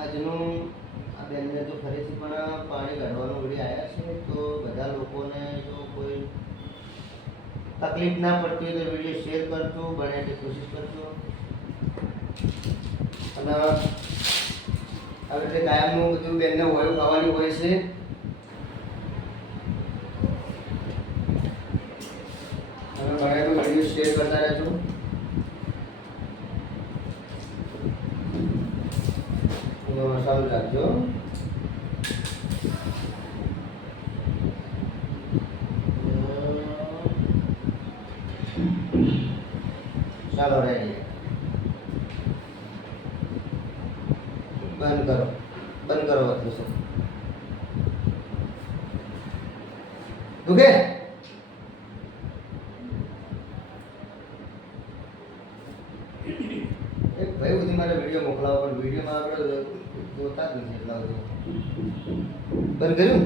આજનું આ બેનને તો ફરીથી પણ પાણી કાઢવાનો વિડીયો આવ્યા છે, તો બધા લોકોને જો કોઈ તકલીફ ના પડતી હોય તો વિડીયો શેર કરજો, બને એટલી કોશિશ કરજો. અને આવી રીતે કાયમનું બધું બેનને હોય ખાવાની હોય છે. અને બને એટલું વિડીયો શેર કરતા રહેજો. ચાલુ રાખજો. ચાલો રેડી. બંધ કરો, બંધ કરો. વાત છે દુખે એક ભાઈ સુધી મારે વિડીયો મોકલાવો, પણ વિડીયોમાં આપણે જોતા જ નથી એટલા બધું. બંધ કર્યું.